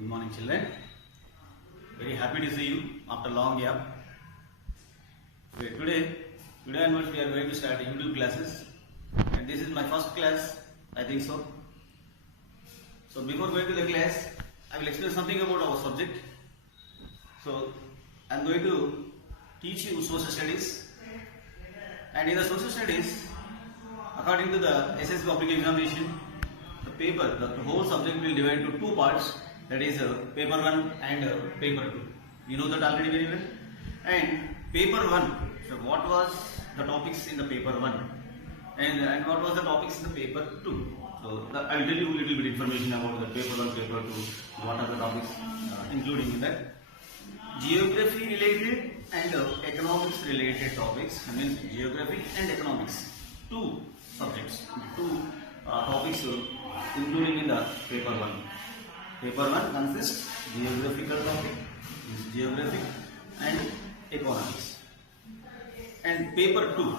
Good morning, children. Very happy to see you after long gap. Okay, today onwards we are going to start YouTube classes, and this is my first class, I think so. So before going to the class, I will explain something about our subject. So I am going to teach you social studies, and in the social studies, according to the SS public examination, the whole subject will divide into two parts. That is paper 1 and paper 2. You know that already very well. And paper 1, so what was the topics in the paper 1 and what was the topics in the paper 2. So I will tell you a little bit information about the paper 1, paper 2, what are the topics including in that. Geography related and economics related topics, I mean geography and economics. Two subjects, two topics including in the paper 1. Paper 1 consists geographical topic, geography and economics. And paper 2,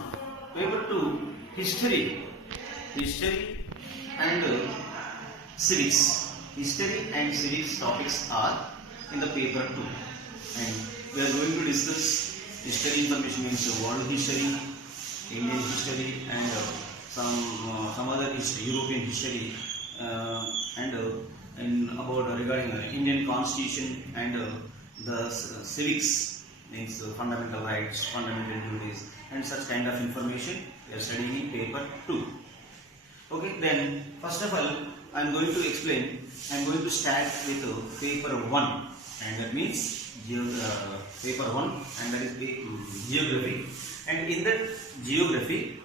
history and civics. History and civics topics are in the paper 2. And we are going to discuss history information, means world history, Indian history, and some other history, European history, and about regarding Indian Constitution and the civics, means fundamental rights, fundamental duties, and such kind of information we are studying in paper 2. Okay, then first of all I am going to explain. I am going to start with paper 1, and that means paper 1, and that is geography. And in that geography,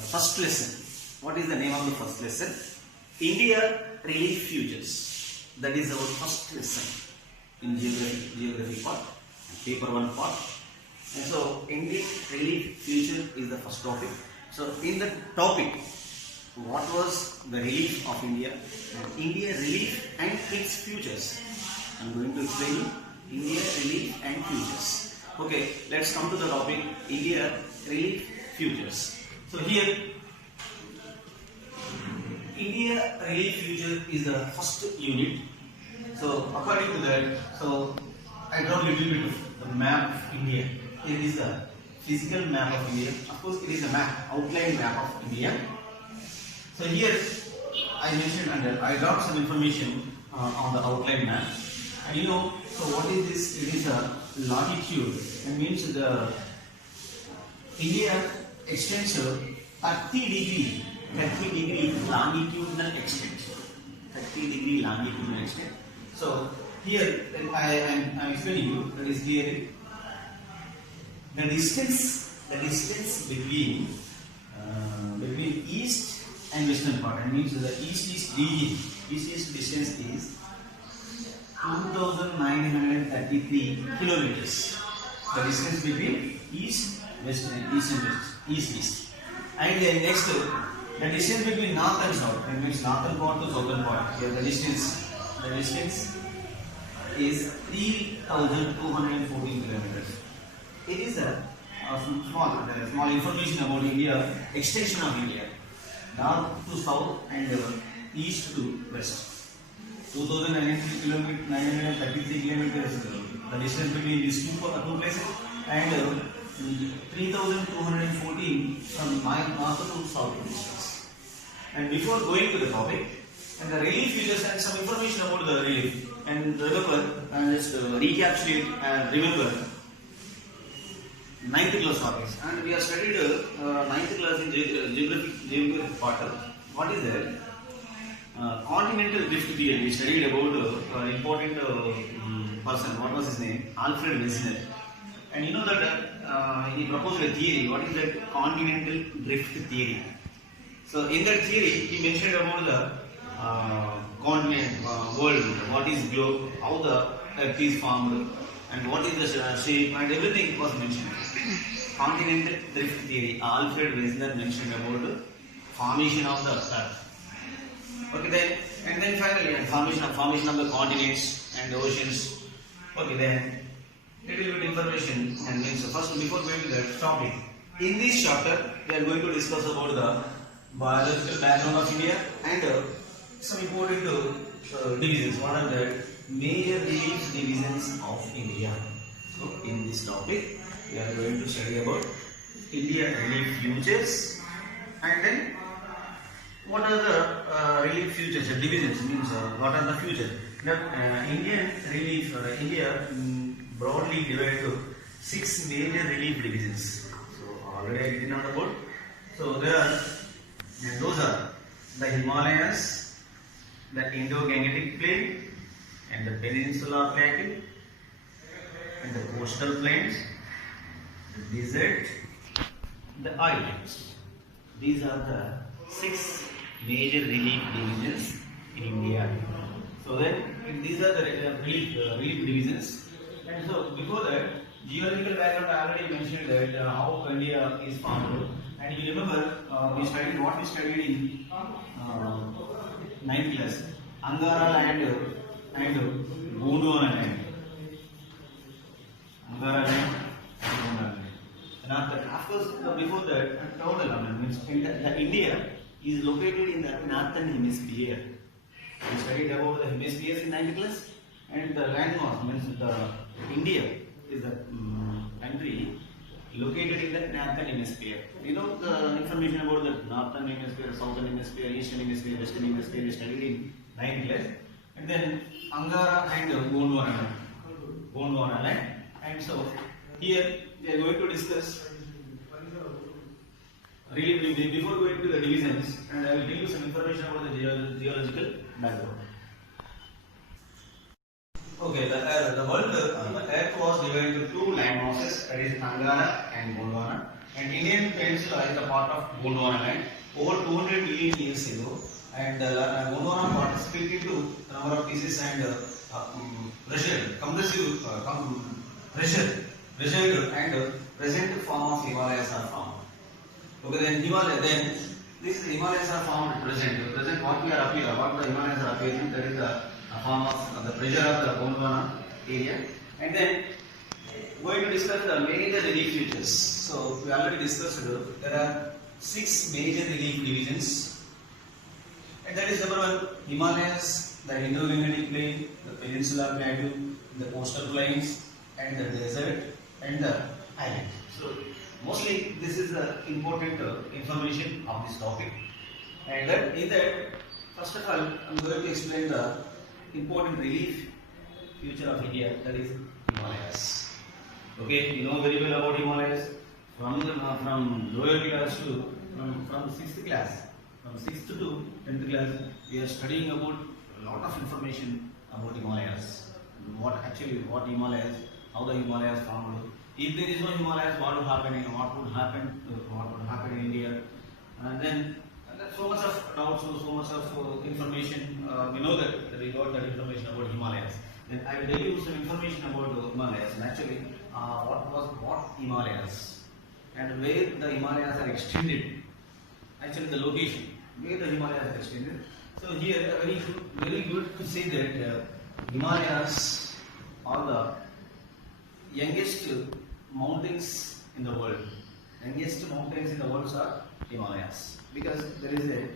first lesson. What is the name of the first lesson? India Relief Futures. That is our first lesson in geography part, paper 1 part. And so India Relief Future is the first topic. So in the topic, what was the relief of India? India relief and its futures. I am going to explain you India relief and futures. Okay, let's come to the topic India relief futures. So here India relief future is the first unit. So according to that, so I draw a little bit of the map of India. Here is the physical map of India. Of course, it is a map, outline map of India. So here I mentioned under, I got some information on the outline map. And you know, so what is this? It is a longitude. It means the India extends 30 degree longitudinal extent. 30 degree longitudinal extent. So here I am explaining you that is here the distance between east and western part. It means the east region. East distance is 2,933 kilometers. The distance between east, west, and east and west, east. And then next, the distance between north and south. It means northern part to southern part. Here the distance is 3,214 kilometers. It is a small information about India, extension of India, north to south and east to west. 2,933 kilometers, the distance between these two places, and 3,214 from north to south distance. And before going to the topic, and the relief futures and some information about the relief. And remember, just recapitulate and remember 9th class topics. And we have studied 9th class in geography part. What is that? Continental drift theory. We studied about important person. What was his name? Alfred Wegener. And you know that he proposed a theory. What is that? Continental drift theory. So in that theory, he mentioned about the continent, world, what is globe, how the earth is formed, and what is the shape, and everything was mentioned. Continental drift theory. Alfred Wegener mentioned about the formation of the earth. Okay, then finally formation of the continents and the oceans. Okay, then little bit information and means first before going to that topic. In this chapter, we are going to discuss about the biological background of India and some important divisions. What are the major relief divisions of India? So in this topic, we are going to study about India relief futures, and then what are the relief futures? Divisions means what are the futures? Now, Indian relief India broadly divided to 6 major relief divisions. So already I did not about. So there are, and those are the Himalayas, the Indo-Gangetic Plain, and the Peninsula Plateau, and the coastal plains, the desert, the islands. These are the 6 major relief divisions in India. So then these are the relief divisions. And so before that, geological background I already mentioned that how India is formed. And you remember we studied what we studied in 9th class, Angara land and Gondwana land. Angara land and Gondwana land. And after before that, total land means India is located in the northern hemisphere. We studied about the hemispheres in 9th class, and the landmass means the India is the country located in the northern hemisphere. You know the information about the northern hemisphere, southern hemisphere, eastern hemisphere, western hemisphere we studied in 9th class, and then Angara and Gondwana land. And so here we are going to discuss really before going to the divisions, and I will give you some information about the geological background. Okay, the world, the earth was divided into 2 land masses, that is Angara and Gondwana, and Indian Peninsula is a part of Gondwana land over 200 million years ago, and Gondwana part is split into a number of pieces and pressured and present form of Himalayas are found. Okay, then this Himalayas are found present. Present what we are appearing, what the Himalayas are appearing, that is the form of the pressure of the Gondwana area. And then going to discuss the major relief features. So we already discussed there are 6 major relief divisions, and that is number 1 Himalayas, the Indo-Gangetic Plain, the Peninsula Plateau, the coastal plains, and the desert and the island. So mostly this is the important information of this topic. And then in that, first of all, I am going to explain the important relief feature of India, that is Himalayas. Okay, you know very well about Himalayas from lower class to from 6th class, from 6th to 10th class, we are studying about a lot of information about Himalayas. What Himalayas, how the Himalayas formed. If there is no Himalayas, what would happen in India? And then so much of doubts, so much of information. We know that we got that information about Himalayas. Then I will tell you some information about the Himalayas. And actually, what Himalayas and where the Himalayas are extended. Actually, the location where the Himalayas are extended. So here, very good to say that Himalayas are the youngest mountains in the world. Youngest mountains in the world are Himalayas, because there is a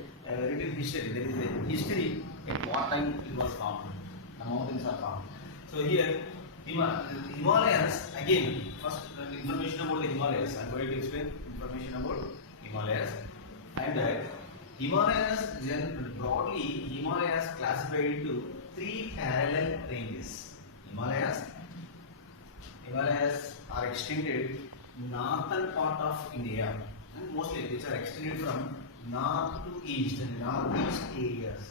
written history. There is a history at what time it was found. The mountains are found. So here, Himalayas again. First, the information about the Himalayas. I am going to explain information about Himalayas. And Himalayas broadly, Himalayas classified into 3 parallel ranges. Himalayas are extended northern part of India, and mostly which are extended from north to east and northeast areas.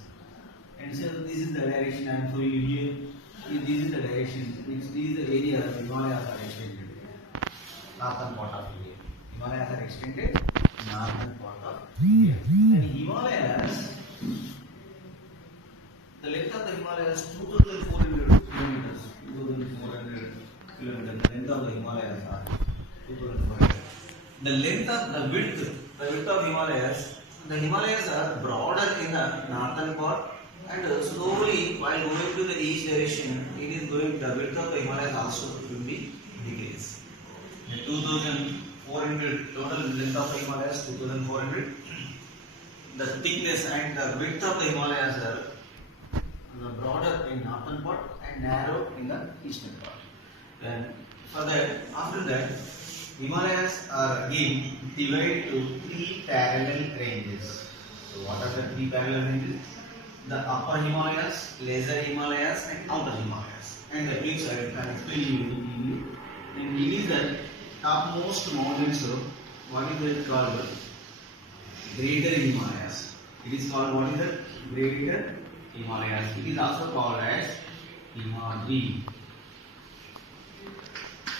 And so this is the direction I am showing you here. This is the direction which these areas Himalayas are extended. Northern part of India. Himalayas are extended northern part of India. Then Himalayas, the length of the Himalayas 2,400 kilometers. 2,400 kilometers. The length of the Himalayas are 2,400. The width of Himalayas. The Himalayas are broader in the northern part, and slowly while going to the east direction, it is going. The width of the Himalayas also will be decrease. 2,400 total length of the Himalayas 2,400. The thickness and the width of the Himalayas are broader in northern part and narrow in the eastern part. Then after that, Himalayas are again divided to three parallel ranges. So what are the three parallel ranges? The upper Himalayas, lesser Himalayas and outer Himalayas. And the links I can explain you. And it is the topmost mountains of what is it called? Greater Himalayas. It is called what is it? Greater Himalayas. It is also called as Himadri.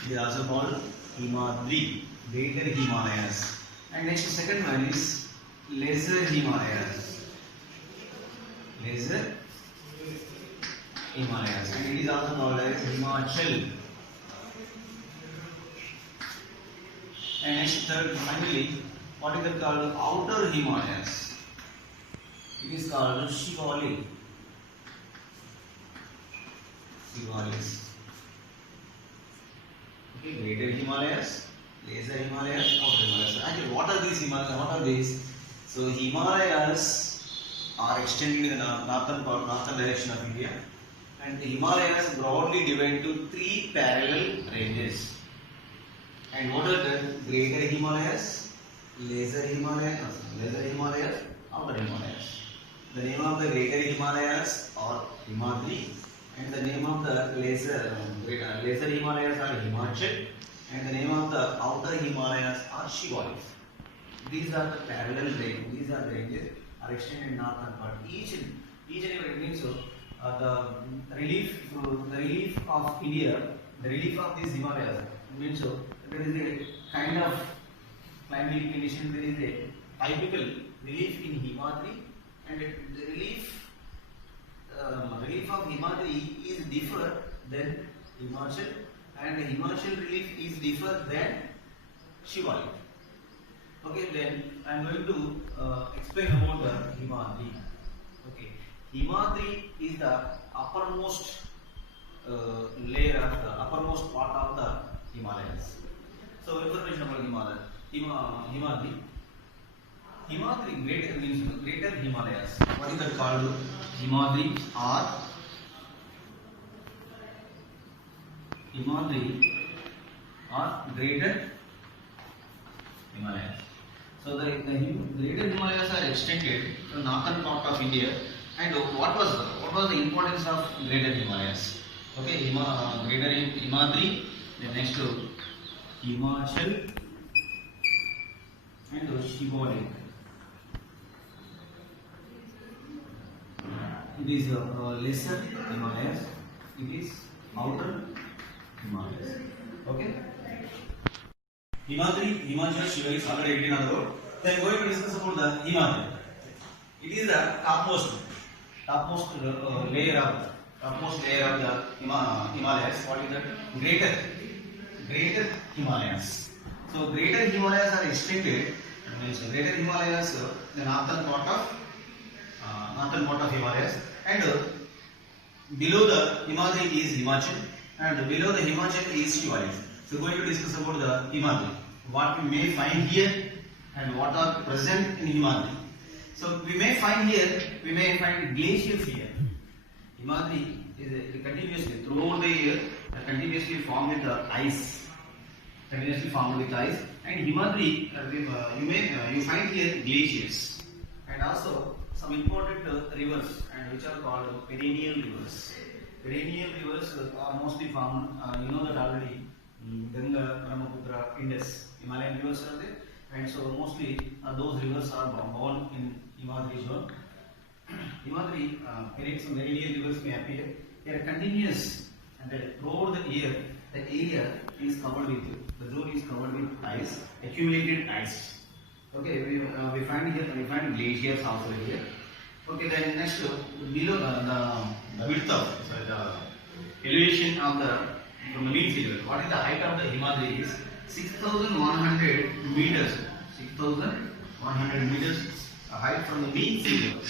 It is also called Himadri, Greater Himalayas. And next second one is Lesser Himalayas. Lesser Himalayas. And it is also called as Himachal. And next third, finally, what is it called? Outer Himalayas. It is called Shivalik. Shivalis. Okay, Greater Himalayas, Lesser Himalayas, Outer Himalayas. So actually, what are these Himalayas? What are these? So Himalayas are extended in the northern direction of India, and the Himalayas broadly divided into three parallel ranges. And what are the Greater Himalayas, Lesser Himalayas, Outer Himalayas? The name of the Greater Himalayas are Himadri, and the name of the lesser Himalayas are Himachal, and the name of the outer Himalayas are Shivalik. These are the parallel ranges. These are the ranges are extended in northern part. Each and every means so the relief of India, the relief of these Himalayas means so there is a kind of climatic condition. There is a typical relief in Himadri, and the relief of Himadri is different than Himachal, and the Himachal relief is different than Shivalik. Okay, then I am going to explain about the Himadri. Okay, Himadri is the uppermost layer of the uppermost part of the Himalayas. So information about Himadri. Himadri greater means Greater Himalayas. What is that called? Himadri or Greater Himalayas. So the Greater Himalayas are extended to northern part of India. And what was the importance of Greater Himalayas? Okay, Greater Himadri. Then next to Himachal and Shivalik. It is lesser Himalayas. It is outer Himalayas. Okay. Himadri, Himachal, Shivalik is already written on the road. Then going to discuss about the Himadri. It is the topmost layer of the Himalayas. What is that? Greater Himalayas. So Greater Himalayas are extended. Greater Himalayas, the northern part of Himalayas, and below the Himadri is Himachal, and below the Himachal is Shivalik. So going to discuss about the Himadri, what we may find here and what are present in Himadri. So we may find glaciers here. Himadri is continuously throughout the year continuously formed with ice. And Himadri, you find here glaciers, and also some important rivers, and which are called perennial rivers. Perennial rivers are mostly found. You know that already. Ganga, Brahmaputra, Indus, Himalayan rivers are there, and so mostly those rivers are born in Himadri zone. Himadri, some perennial rivers may appear. They are continuous, and throughout the year, the area is covered with ice, accumulated ice. Okay, we find glaciers also here. Okay, then next below the width of the elevation of from the mean sea level. What is the height of the Himadri is 6,100 meters. 6,100 meters height from the mean sea level.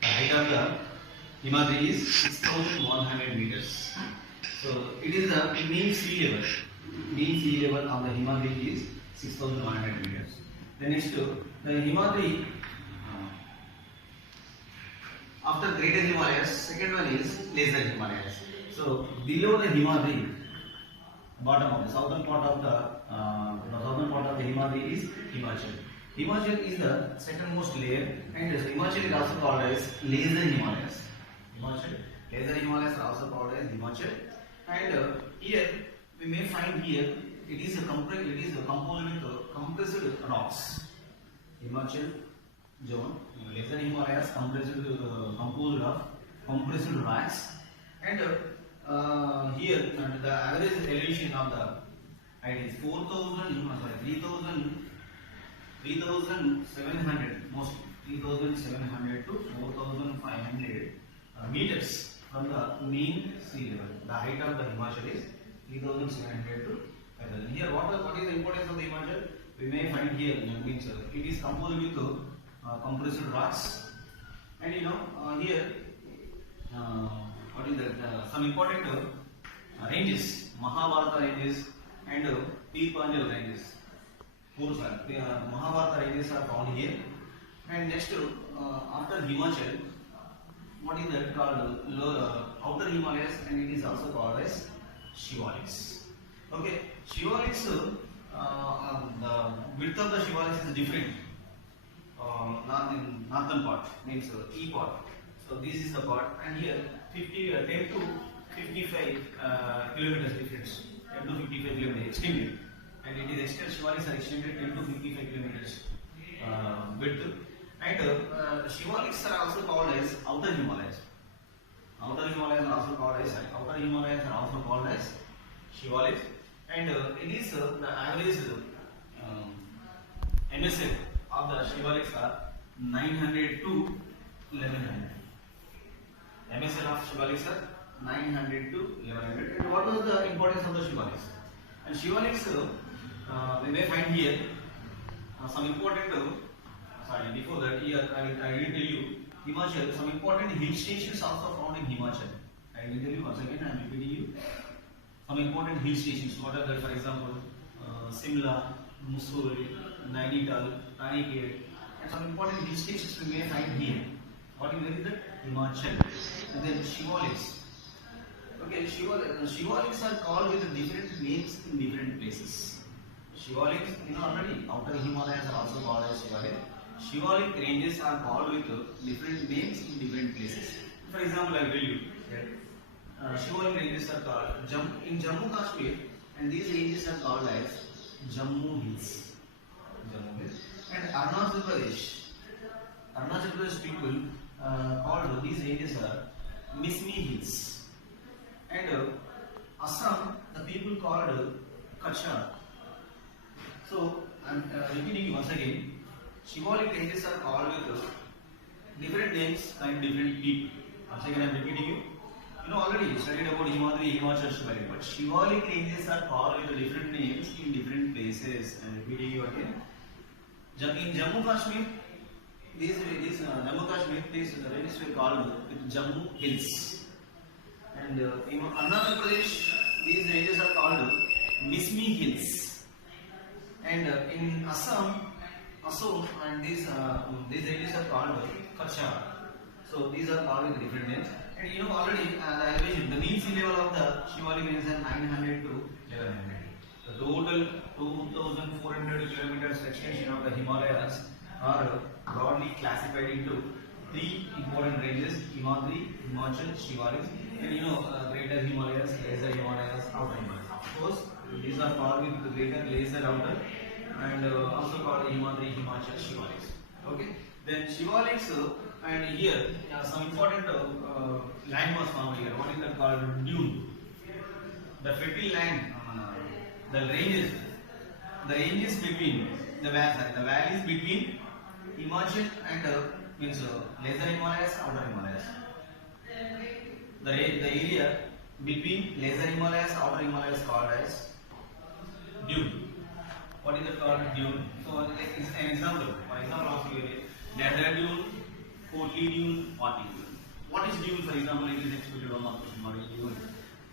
The height of the Himadri is 6,100 meters. So it is the mean sea level. Mean sea level of the Himadri is 6,100 meters. Then next the Himadri After Greater Himalayas, second one is Lesser Himalayas. So below the Himadri, bottom of the southern part of the Himadri is Himachal. Himachal is the second-most layer, and Himachal is also called as Lesser Himalayas. Lesser Himalayas are also called as Himachal, and here we may find here it is composed with compressed rocks. Himachal zone, Lesser Himalayas composed of compressed rocks, and here the average elevation of the height is 3,700, mostly 3,700 to 4,500 meters from the mean sea level. The height of the Himachal is 3,700 to 5,000. Here, what is the importance of the Himachal? We may find here means it is composed with compressed rocks, and here what is that? Some important ranges, Mahabharata ranges and Peerpanjal ranges. Mahabharata ranges are found here, and next after Himachal, what is that called? Outer Himalayas, and it is also called as Shivaliks. Okay, Shivaliks, the width of the Shivaliks is different. Northern part means E part. So this is the part, and here 10 to 55 kilometers difference. 10 to 55 kilometers extended, and it is extended. Shivaliks are extended 10 to 55 kilometers width, and Shivaliks are also called as Outer Himalayas. Outer Himalayas are also called as Shivaliks, and it is the average MSL of the Shivaliks are 900 to 1100. MSL of Shivaliks are 900 to 1100. And what was the importance of the Shivaliks? And Shivaliks, we may find here some important. Before that, here I will tell you Himachal. Some important hill stations also found in Himachal. I will tell you once again. I am repeating you some important hill stations. What are that? For example, Simla, Mussoorie, Nainital, Ranikhet, and some important hill stations we may find here. What is that? Himachal. And then Shivaliks. Okay, Shivaliks are called with different names in different places. Shivaliks, already outer Himalayas are also called as Shivalik. Shivalik ranges are called with different names in different places. For example, I will tell you that Shivalik ranges are called in Jammu Kashmir, and these ranges are called as Jammu Hills. And Arunachal Pradesh people called these ranges are Mismi Hills. And Assam, the people called Kachar. So I am repeating once again. Shivalik ranges are called with different names and different people. Once again, I am repeating you. Already you studied about Himadri, Himachal, Shivalik, but Shivalik ranges are called with different names in different places. I am repeating you again. In Jammu Kashmir, these ranges were called with Jammu Hills. And in Arunachal Pradesh, these ranges are called Mismi Hills. And in Assam, and these ranges are called Kachar. So these are called with different names. And already the mean sea level of the Shivalik range is 900 to 1100. The total 2,400 kilometers extension of the Himalayas are broadly classified into three important ranges: Himadri, Himachal, Shivalik, and Greater Himalayas, Lesser Himalayas, Outer Himalayas. Of course, these are called with the Greater, Lesser, Outer, and also called Himadri, Himachal, Shivaliks. Okay. Then Shivaliks, and here some important landmarks found here. What is that called? Dune. The fertile land, the ranges between the valleys between Himachal and means Lesser Himalayas, Outer Himalayas. The area between Lesser Himalayas, Outer Himalayas called as dune. What is it called? Dune. So it's an example. For example, also Desert Dune, Kotli Dune, Wadi Dune. What is dune? For example, it is expected on mark question. What is dune?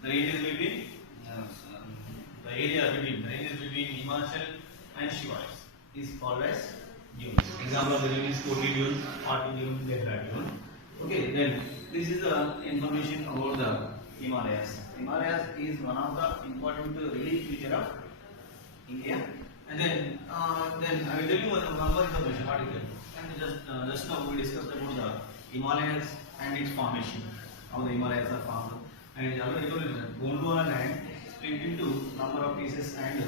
The ranges between the ranges between Himachal and Shivaliks is called as dune. Example of the dune is Kotli Dune, Wadi Dune, Desert Dune. Okay. then this is the information about the Himalayas. Himalayas is one of the important relief feature of India. And then I will tell you one more information article. And just now we discussed about the Himalayas and its formation, how the Himalayas are formed. And I already told you that Gondwana land split into number of pieces, and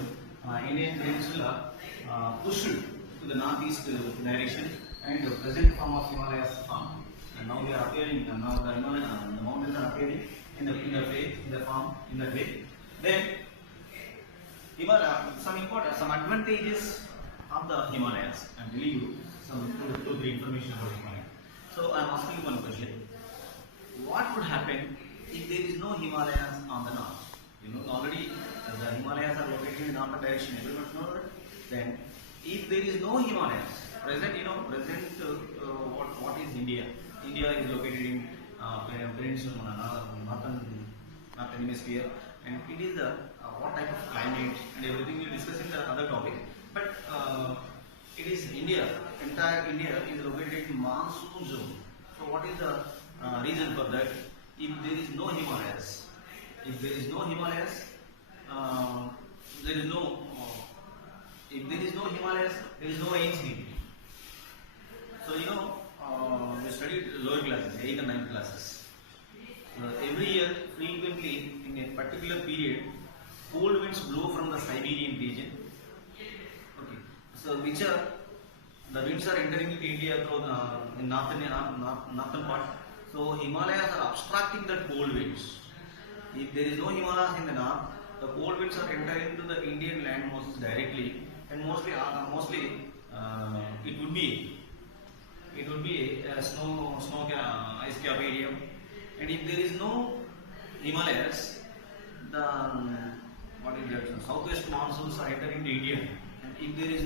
Indian peninsula pushed to the northeast direction, and the present form of Himalayas formed. And now they are appearing. Now the mountains are appearing in that way. Then some advantages of the Himalayas. I'm telling you some two, three information about Himalayas. So I'm asking you one question: what would happen if there is no Himalayas on the north? You know already the Himalayas are located in the northern direction. Everyone knows that. Then, if there is no Himalayas, what is India? India is located in peninsula, northern hemisphere, and it is what type of climate and everything we discuss in the other topic. But it is India, entire India is located in monsoon zone. So what is the reason for that? If there is no Himalayas, there is no Himalayas, there is no rain. So we studied lower classes, 8th and 9th classes. Every year, frequently in a particular period, cold winds blow from the Siberian region. Okay, so the winds are entering into India through the northern part. So Himalayas are obstructing the cold winds. If there is no Himalayas in the north, the cold winds are entering into the Indian land masses directly, and mostly it would be a ice cap area. And if there is no Himalayas, the southwest monsoons are entering the India, and if there is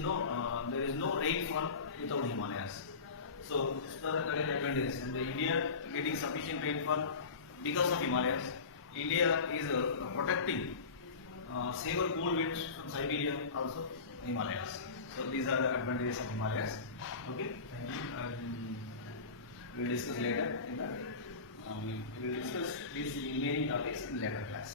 no rainfall without Himalayas. So that is the advantage. And the India getting sufficient rainfall because of Himalayas. India is protecting severe cold winds from Siberia, also Himalayas. So these are the advantages of Himalayas. Okay, thank you. We will discuss later in the we will discuss these remaining topics in later class.